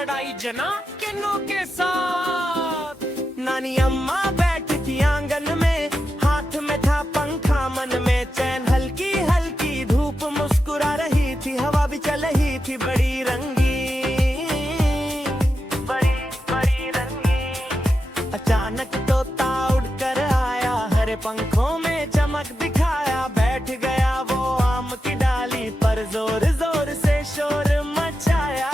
लड़ाई जना किन्नों के साथ। नानी अम्मा बैठ थी आंगन में, हाथ में था पंखा मन में चैन, हल्की हल्की धूप मुस्कुरा रही थी, हवा भी चल रही थी बड़ी रंगी, बड़ी बड़ी रंगी। अचानक तोता उड़कर आया, हरे पंखों में चमक दिखाया, बैठ गया वो आम की डाली पर, जोर जोर से शोर मचाया।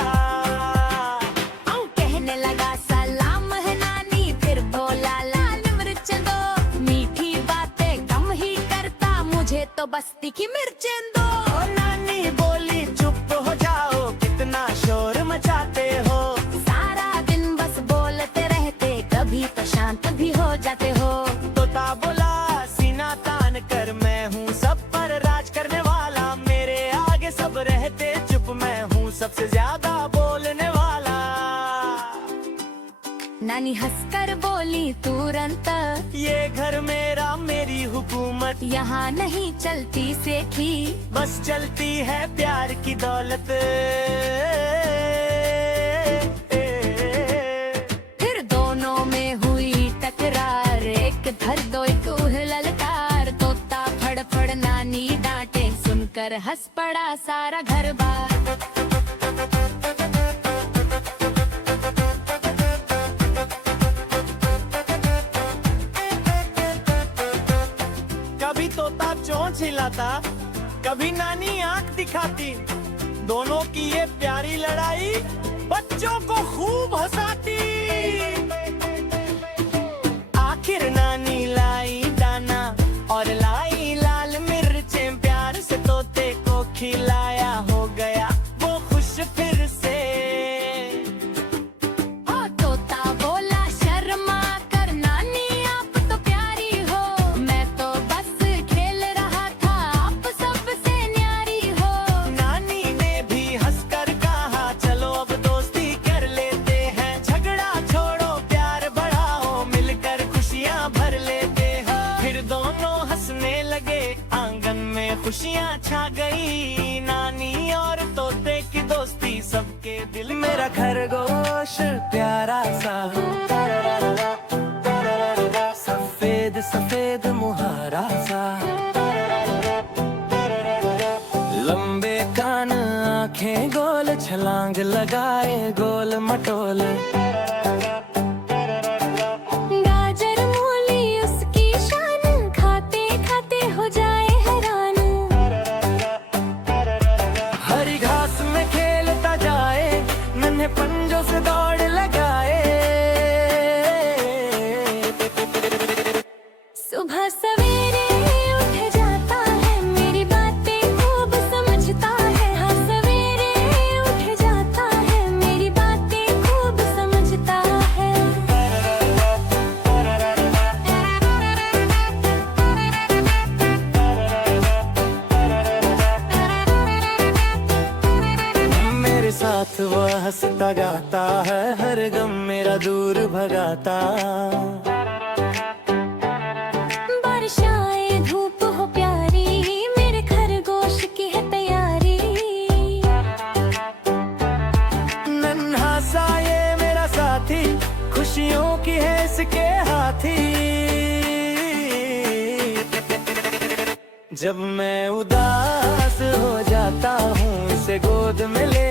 कहने लगा सलाम है नानी, फिर बोला लाल मिर्च दो, मीठी बातें कम ही करता, मुझे तो बस तीखी मिर्चें दो। नानी बोली चुप हो जाओ, कितना शोर मचाते हो, सारा दिन बस बोलते रहते, कभी तो शांत भी हो जाते हो। तोता बोला सीना तान कर, मैं हूँ सब पर राज करने वाला, मेरे आगे सब रहते चुप, मैं हूँ सबसे ज्यादा बोलने वाला। नानी हंसकर बोली तुरंत, ये घर मेरा मेरी हुकूमत, यहाँ नहीं चलती सेठी, बस चलती है प्यार की दौलत। फिर दोनों में हुई टकरार, एक धर दो एक ललकार, तोता फड़ नानी डांटे, सुनकर हंस पड़ा सारा घर बार। कभी तोता चोंच हिलाता, कभी नानी आंख दिखाती, दोनों की ये प्यारी लड़ाई बच्चों को खूब हंसाती। आखिर नानी लाई दाना और लाई लाल मिर्चें, प्यार से तोते को खिलाया, हो गया वो खुश फिर से। तोता बोला शर्मा कर नानी, आप तो प्यारी हो, मैं तो बस खेल रहा था, आप सबसे न्यारी हो। नानी ने भी हंसकर कहा, चलो अब दोस्ती कर लेते हैं, झगड़ा छोड़ो प्यार बढ़ाओ, मिलकर खुशियाँ भर लेते हैं। फिर दोनों हंसने लगे, आंगन में खुशियाँ छा गई, नानी और तोते की दोस्ती सबके दिल। मेरा खरगोश प्यारा सा, सफेद सफेद मुहारा सा, लंबे कान आंखें गोल, छलांग लगाए गोल मटोल। गाजर मूली उसकी शान, खाते खाते हो जाए हैरान। हरी घास में खेलता जाए, नन्हे पंजों से दौड़ लगाए। सुबह सवेरे उठ जाता है, मेरी बातें खूब समझता है, हाँ सवेरे उठ जाता है, मेरी बातें खूब समझता है। मेरे साथ वो हंसता गाता है, हर गम मेरा दूर भगाता। बारिश आए धूप हो प्यारी, मेरे खरगोश की है तैयारी। नन्हा सा ये मेरा साथी, खुशियों की है इसके हाथी। जब मैं उदास हो जाता हूँ, इसे गोद में ले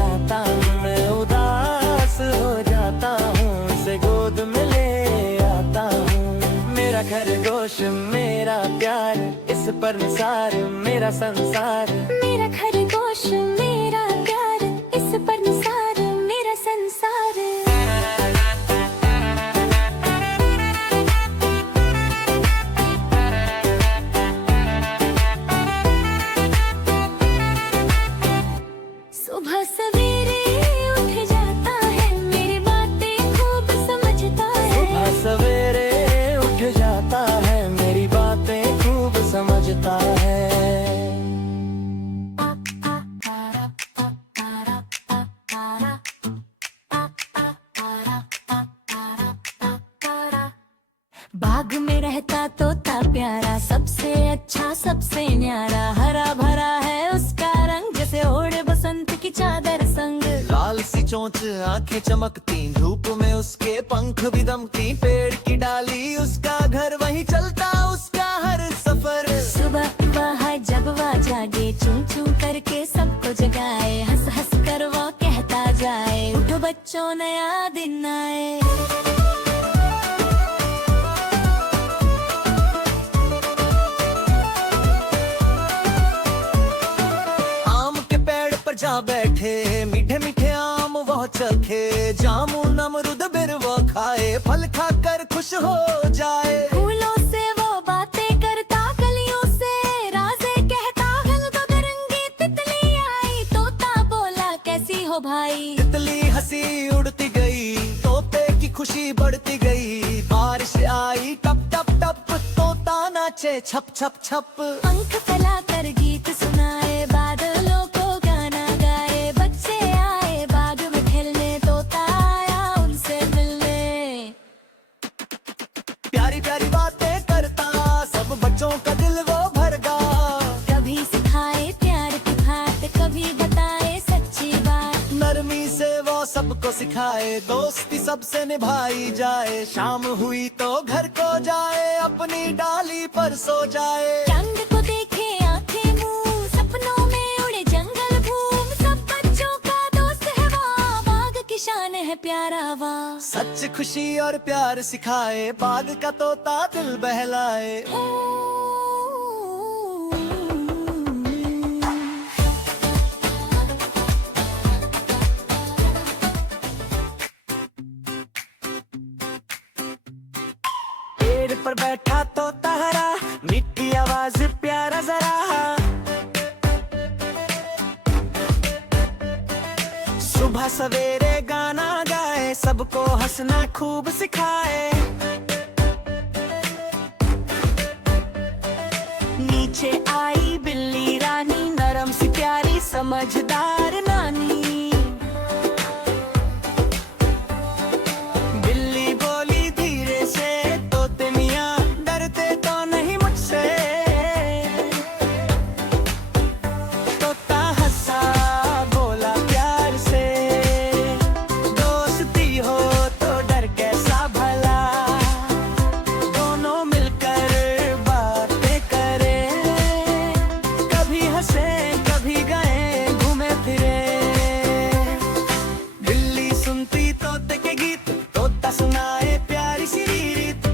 आता हूँ, मैं उदास हो जाता हूँ, इसे गोद में ले आता हूँ। मेरा खरगोश मेरा प्यार, इस पर निसार मेरा संसार। मेरा खरगोश मेरा प्यार, इस पर निसार मेरा संसार। सुबह सवेरे उठ जाता है, मेरी बातें खूब समझता है। सुबह सवेरे उठ जाता है, मेरी बातें खूब समझता है। बाग में रहता तोता प्यारा, सबसे अच्छा सबसे न्यारा, हरा भरा है उसका रंग, जैसे ओढ़े बसंत की चादर संग। लाल सी चोंच आंखें चमकती, धूप में उसके पंख भी दमकती। पेड़ की डाली उसका घर, वहीं चलता उसका हर सफर। सुबह वह जब वह जागे, चूं चूं करके सबको जगाए, हंस हंस कर वो कहता जाए, उठो बच्चों नया दिन आए। जा बैठे मीठे मीठे आम वह चखे, जामुन अमरुद बिर वो खाए, फल खाकर खुश हो जाए। फूलों से वो बातें करता, कलियों से राज़े कहता, रंग-बिरंगी तितली आई, तोता बोला कैसी हो भाई। तितली हंसी उड़ती गई, तोते की खुशी बढ़ती गई। बारिश आई टप टप टप, तोता नाचे छप छप छप। पंख फैलाकर गीत सुनाए, बादलों को गाना गाए, बच्चे आए बाग में खेलने, तोता आया उनसे मिलने। प्यारी प्यारी बातें करता, सब बच्चों का दिल वो भरगा। कभी सिखाए प्यार की बात, कभी बताए सच्ची बात। नरमी से वो सबको सिखाए, दोस्ती सबसे निभाई जाए। शाम हुई तो घर को जाए, अपनी डाली पर सो जाए। चांद को देखे आंखें मूं, सपनों में उड़े जंगल घूम, सब बच्चों का दोस्त है वो, बाग की शान है प्यारा वा। सच खुशी और प्यार सिखाए, बाग का तोता दिल बहलाए। पेड़ पर बैठा तोता हरा, मीठी आवाज प्यारा जरा। सुबह सवेरे गाना गाए, सबको हंसना खूब सिखाए। नीचे आई बिल्ली रानी, नरम सी प्यारी समझदार नानी। बिल्ली बोली धीरे से, तोते मियाँ डरते तो नहीं मुझसे। तोता हंसा बोला प्यार से, दोस्ती हो तो डर कैसा भला। दोनों मिलकर बातें करें, कभी हंसे कभी गए घूमे फिरे। बिल्ली सुनती तोते के गीत, तोता सुनाए प्यारी सी रीत।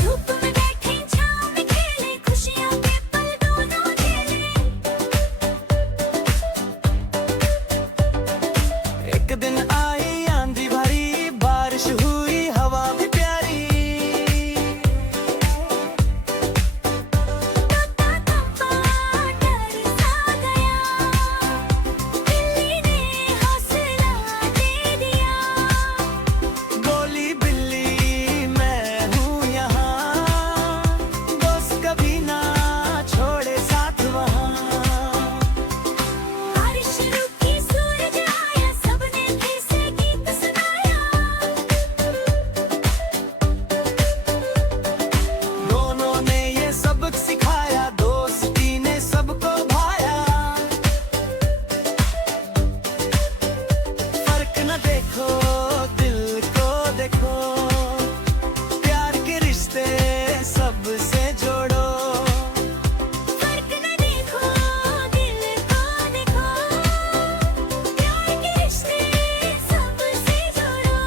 धूप में बैठे छाँव में खेले, खुशियों के पल दोनों झेले। एक दिन आई आंधी भरी, बारिश हुई हवा भी प्यारी। तोता थमा डर सा गया, बिल्ली ने हौसला दे दिया। बोली बिल्ली मैं हूँ यहाँ, दोस्त कभी ना छोड़े साथ वहाँ। बारिश रुकी सूरज आया, सबने फिर से गीत सुनाया। दोनों ने ये सबक सिखाया, दोस्ती ने सबको भाया। फर्क न देखो दिल को देखो, प्यार के रिश्ते सबसे जोड़ो। फर्क न देखो दिल को देखो, प्यार के रिश्ते सबसे जोड़ो।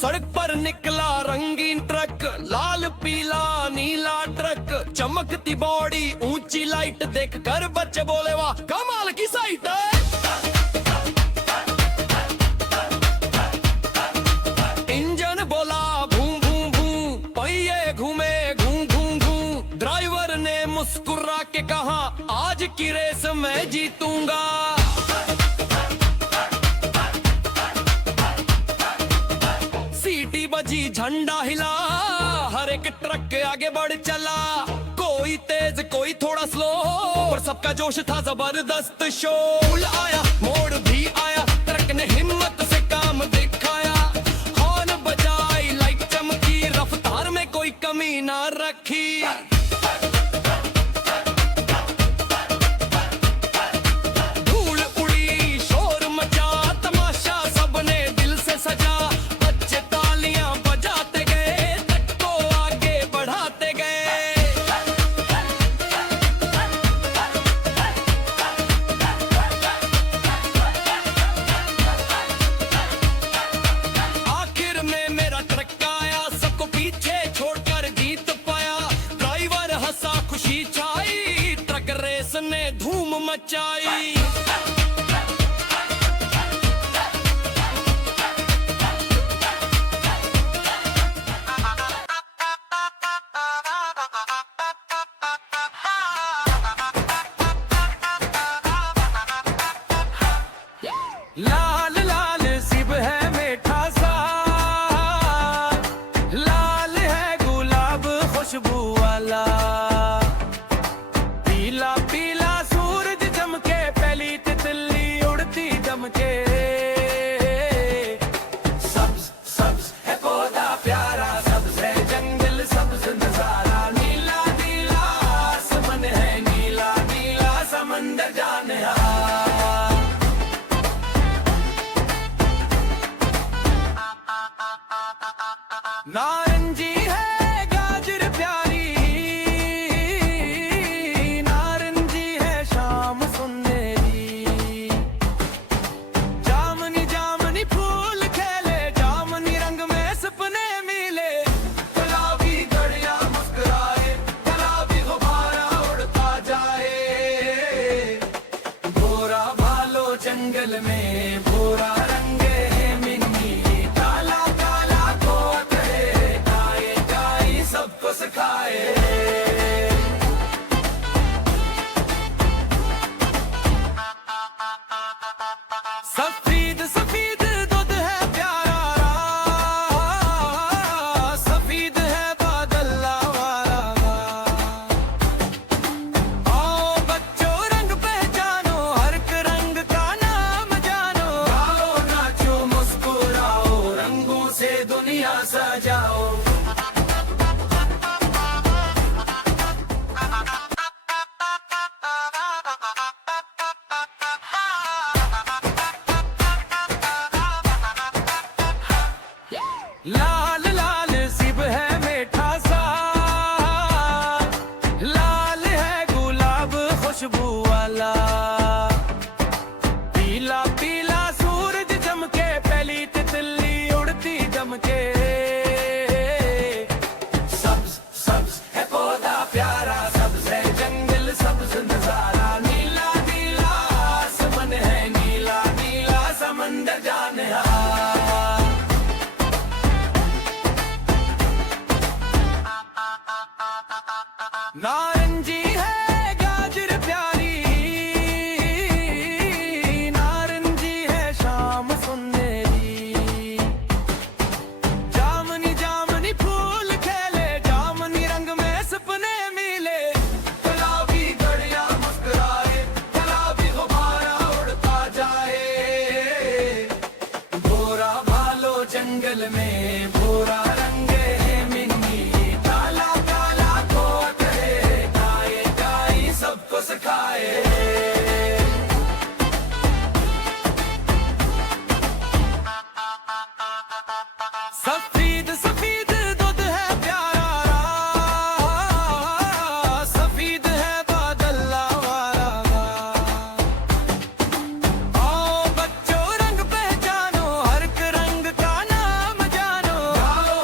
सड़क पर निकला रंगीन ट्रक, लाल पीला नीला ट्रक, चमकती बॉडी ऊंची लाइट देख कर बच्चे बोले वाह कमाल की साइट है। इंजन बोला भूं भूं भूं, पहिए घूमे घूं घूं घूं, ड्राइवर ने जी झंडा हिला, हर एक ट्रक आगे बढ़ चला। कोई तेज कोई थोड़ा स्लो, पर सबका जोश था जबरदस्त। शोर आया मोड़ भी आया, ट्रक ने हिम्मत से काम दिखाया। हॉर्न बजाई लाइट चमकी, रफ्तार में कोई कमी ना रखी। धूल उड़ी शोर मचा, तमाशा सबने दिल से सजा। बच्चे तालियां बजाते गए, ट्रक को आगे बढ़ाते गए। आखिर में मेरा ट्रक आया, सबको पीछे छोड़कर जीत पाया। ड्राइवर हंसा खुशी छाई, ट्रक रेस ने धूम मचाई। लाल लाल सिब है मीठा सा, लाल है गुलाब खुशबू वाला। पीला पीला सूरज चमके, पहली तितली उड़ती दमके। सब्ज सब्ज है पौधा प्यारा, सब्ज है जंगल सब्ज नजारा। नीला नीला आसमान है, नीला नीला समंदर जाने हार। नारंगी है गाजर प्यारी, नारंगी है शाम सुनहरी। जामनी जामनी फूल खेले, जामनी रंग में सपने मिले। गुलाबी घड़िया मुस्कुराए, गुलाबी गुब्बारा उड़ता जाए। भोरा भालो जंगल में, भोरा रंगे है मिन्नी। काला काला कोट है, गाए गाई सबको सिखाए। सफेद सफेद दूध है प्यारा, सफेद है बादल वाला। आओ बच्चों रंग पहचानो, हर एक रंग का नाम जानो। गाओ नाचो मुस्कुराओ, रंगों से दुनिया सजाओ। लाल लाल सिब है मीठा सा, लाल है गुलाब खुशबू वाला। पीला पीला सूरज चमके, पहली तितली उड़ती दमके। सब्ज सब्ज है पौधा प्यारा, सब्ज है जंगल सब्ज नजारा। नीला नीला आसमान है, नीला नीला समंदर जाने हार। नारंगी है गाजर प्यारी, नारंगी है शाम सुनहरी। जामनी जामनी फूल खेले, जामनी रंग में सपने मिले। गुलाबी घड़िया मुस्कुराए, गुलाबी गुब्बारा उड़ता जाए। भोरा भालो जंगल में, भोरा रंगे है मिन्नी। काला काला कोट है, गाए गाई सबको सिखाए। सफेद सफेद दूध है प्यारा, सफेद है बादल वाला। आओ बच्चों रंग पहचानो, हर एक रंग का नाम जानो। गाओ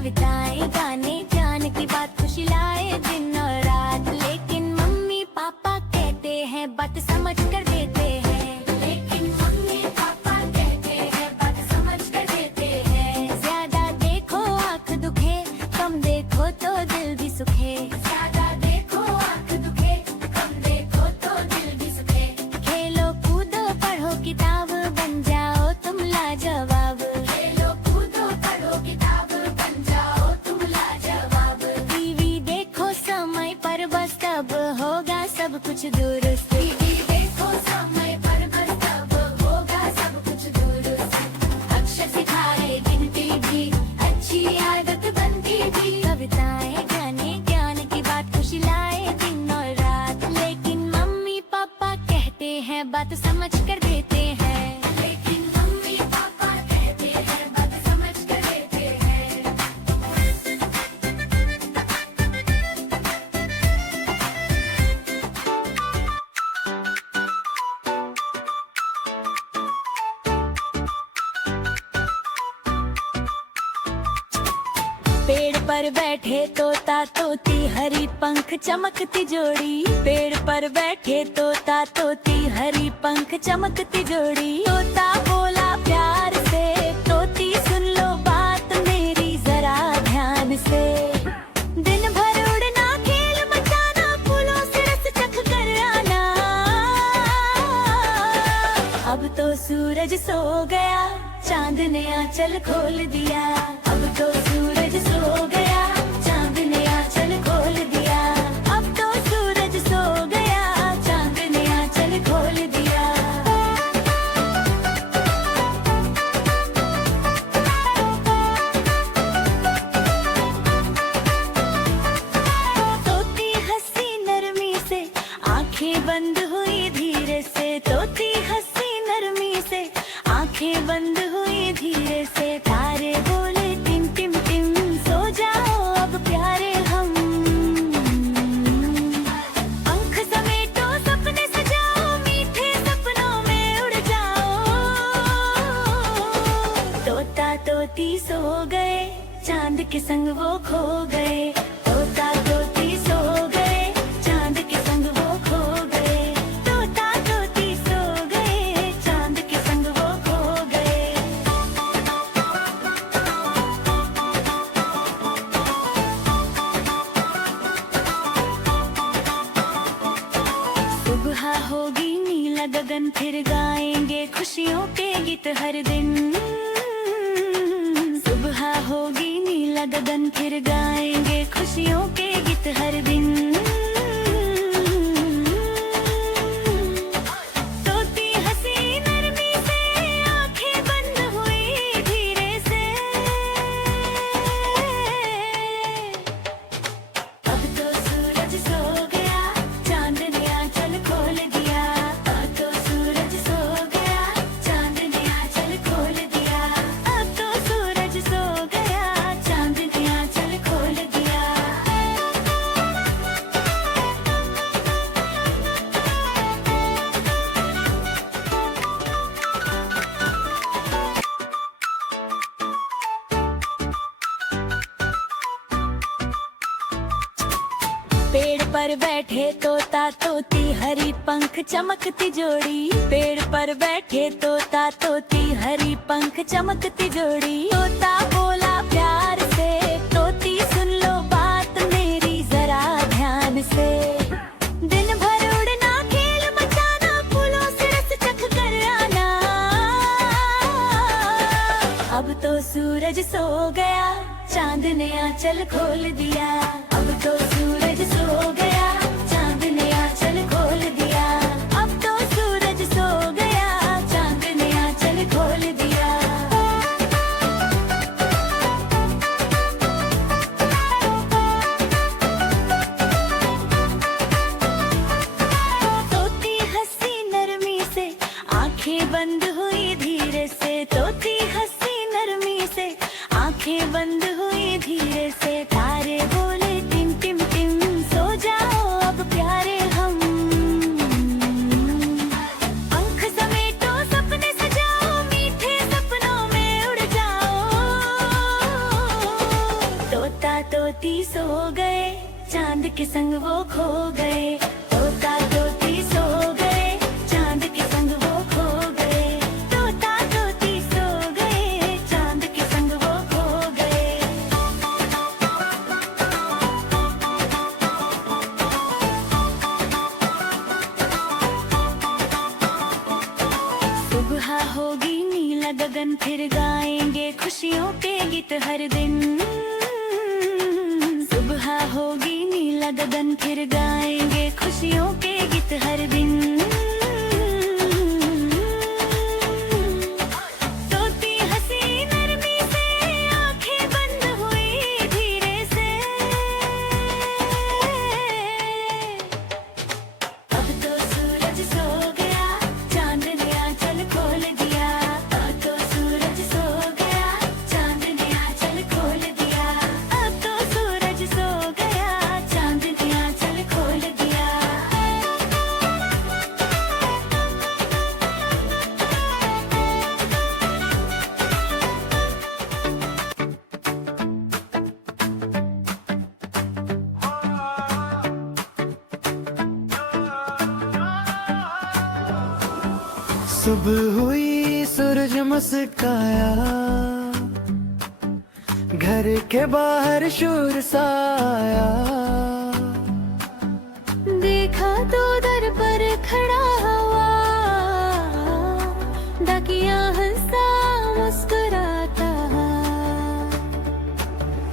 कविताएं गाने ज्ञान की बात खुशी लाए दिन और रात, लेकिन मम्मी पापा कहते हैं बात समझ कर देते हैं। लेकिन मम्मी पापा कहते हैं बात समझ कर देते हैं। ज्यादा देखो आँख दुखे, कम देखो तो दिल भी सुखे। ज्यादा देखो आँख दुखे, कम देखो तो दिल भी सुखे। खेलो कूदो पढ़ो किताब, बन जाओ तुम लाजवाब। खेलो कूदो पढ़ो किताब, बन जाओ तुम लाजवाब। टीवी देखो समय पर बस, तब होगा सब कुछ दुरुस्त। टीवी देखो समय पर बस, तब होगा सब कुछ दुरुस्त। अक्षर सिखाए गिनती भी, अच्छी आदत बनती भी। कविताएं गाने ज्ञान की बात खुशी लाए दिन और रात, लेकिन मम्मी पापा कहते हैं बात समझ कर देते हैं। लेकिन मम्मी पापा कहते हैं बात समझ कर देते हैं। पेड़ पर बैठे तोता तोती, हरी पंख चमकती जोड़ी। पेड़ पर बैठे तोता तोती, हरी पंख चमकती जोड़ी। तोता बोला प्यार से, तोती सुन लो बात मेरी जरा ध्यान से। दिन भर उड़ना खेल मचाना, फूलों से रस चख कर आना। अब तो सूरज सो गया, चांद ने आंचल खोल दिया। अब तो सूरज सो गया, चांद ने आंचल खोल दिया। अब तो सूरज सो गया, चांद ने आंचल खोल दिया। तोती हंसी नरमी से, आंखें बंद हुई धीरे से। तोती हंसी नरमी से, आंखें बंद हुई धीरे से। तारे बोले टिम टिम टिम, सो जाओ अब प्यारे हम। पंख समेटो सपने सजाओ, मीठे सपनों में उड़ जाओ। तोता तोती सो गए, चांद के संग वो खो गए। तोता तोती सो गए, चांद के संग वो खो गए। तोता तोती सो गए, चांद के संग वो खो गए। सुबह होगी नीला गगन, फिर गाएंगे खुशियों के गीत हर दिन। सुबह होगी नीला गगन, फिर गाएंगे खुशियों के गीत हर दिन। तोती हंसी नरमी से, आंखें बंद हुई धीरे से। अब तो सूरज सो गया, चांद ने आंचल खोल दिया। अब तो सूरज सो गया, चांद ने आंचल खोल दिया। अब तो सूरज सो गया, चांद ने आंचल खोल दिया। पेड़ पर बैठे तोता तोती, हरी पंख चमकती जोड़ी। पेड़ पर बैठे तोता तोती, हरी पंख चमकती जोड़ी। तोता बोला प्यार से, तोती सुन लो बात मेरी जरा ध्यान से। दिन भर उड़ना खेल मचाना, फूलों से रस चख कर आना। अब तो सूरज सो गया, चांद ने आंचल खोल दिया। अब तो सूरज सो गया, चांद ने आंचल खोल दिया। अब तो सूरज सो गया, चांद ने आंचल खोल दिया। तोती हंसी नरमी से, आंखें बंद हुई धीरे से। तोती हंसी नरमी से, आंखें बंद हुई धीरे से। तारे बोले टिम टिम टिम, सो जाओ अब प्यारे हम। पंख समेटो सपने सजाओ, मीठे सपनों में उड़ जाओ। तोती सो गए, चांद के संग वो खो गए। तोता तोती सो गए, चांद के संग वो खो गए। तोता तोती सो गए, चांद के संग वो खो गए। सुबह होगी नीला गगन, फिर गाएंगे खुशियों के गीत हर दिन। सुबह होगी नीला गगन, फिर गाएंगे खुशियों के गीत हर दिन। तोती हंसी नरमी से, आंखें बंद हुई धीरे से। अब तो सूरज सो गया, चांद ने आंचल खोल दिया। अब तो सूरज सो गया, चांद ने आंचल खोल दिया। अब तो सूरज सो गया, चांद ने आंचल खोल दिया। सुबह हुई सूरज मुस्काया, घर के बाहर शोर सा आया। देखा तो दर पर खड़ा हुआ, डाकिया हंसा मुस्कुराता।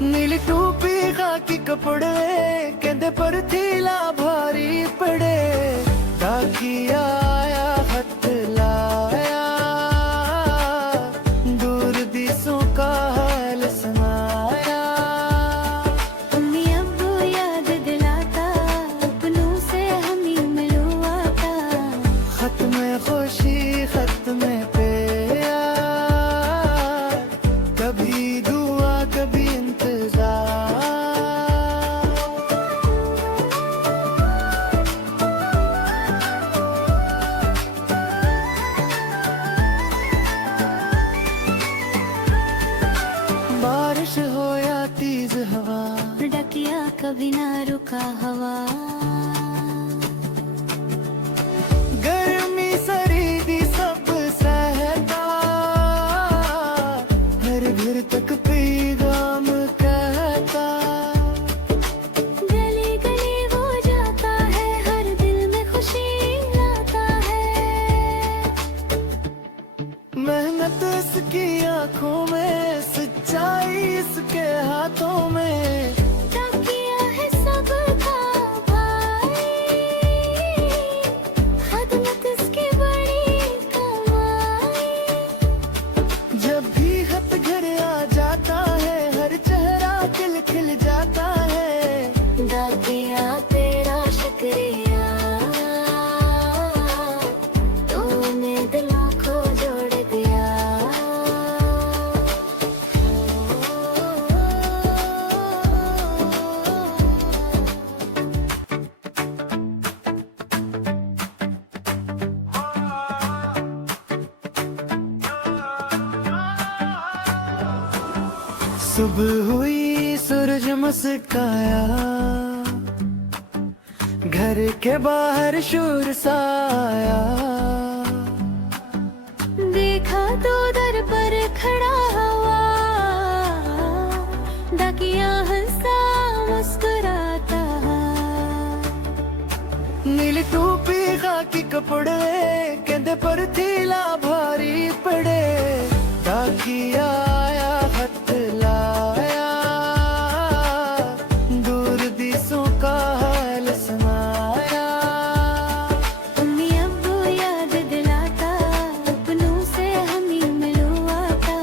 नीली टोपी खाकी कपड़े, कहते पर थीला भारी पड़े। डाकिया आया खत लाया, दूर दिसों का हाल सुनाया। अम्मी अब्बू याद दिलाता, अपनों से हमें मिलवाता। खत में खुशी खत में प्यार, कभी दुआ कभी इंतजार। बारिश हो या तेज हवा, डाकिया कभी ना रुका हवा। गर्मी सर्दी सब सहता, हर घर तक पैगाम कहता। गली गली वो जाता है, हर दिल में खुशी लाता है। मेहनत इसकी आंखों में, सच्चाई इसके हाथों में। डाकिया है सबका भाई, खदमत इसकी बड़ी कमाई। जब भी खत घर आ जाता है, हर चेहरा खिल खिल जाता है। डाकिया तेरा शुक्रिया, तूने दिलों को जोड़ दिया। सुबह हुई सूरज मुस्काया, घर के बाहर शोर सा आया। देखा तो दर पर खड़ा हुआ, डाकिया हंसा मुस्कुराता। नीली टोपी खाकी कपड़े, कहते पर थीला भारी पड़े। डाकिया आया खत लाया, दूर दिसों का हाल सुनाया। अम्मी अब्बू याद दिलाता, अपनों से हमें मिलवाता।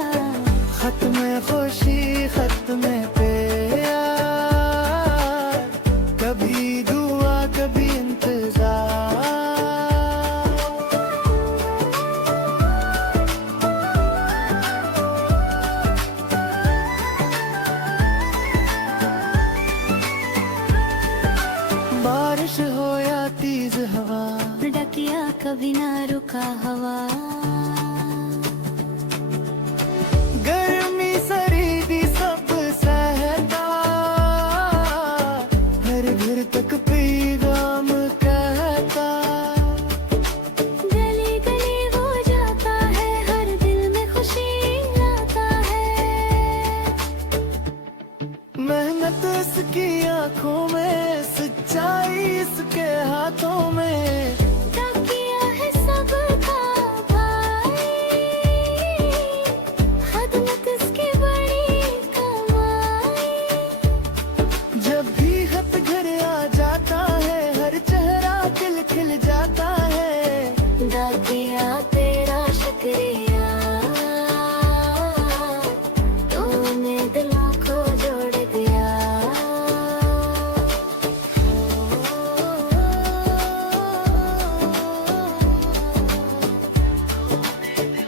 खत में खुशी खत में प्यार, कभी दुआ कभी इंतजार। की आंखों में, सच्चाई इसके हाथों में।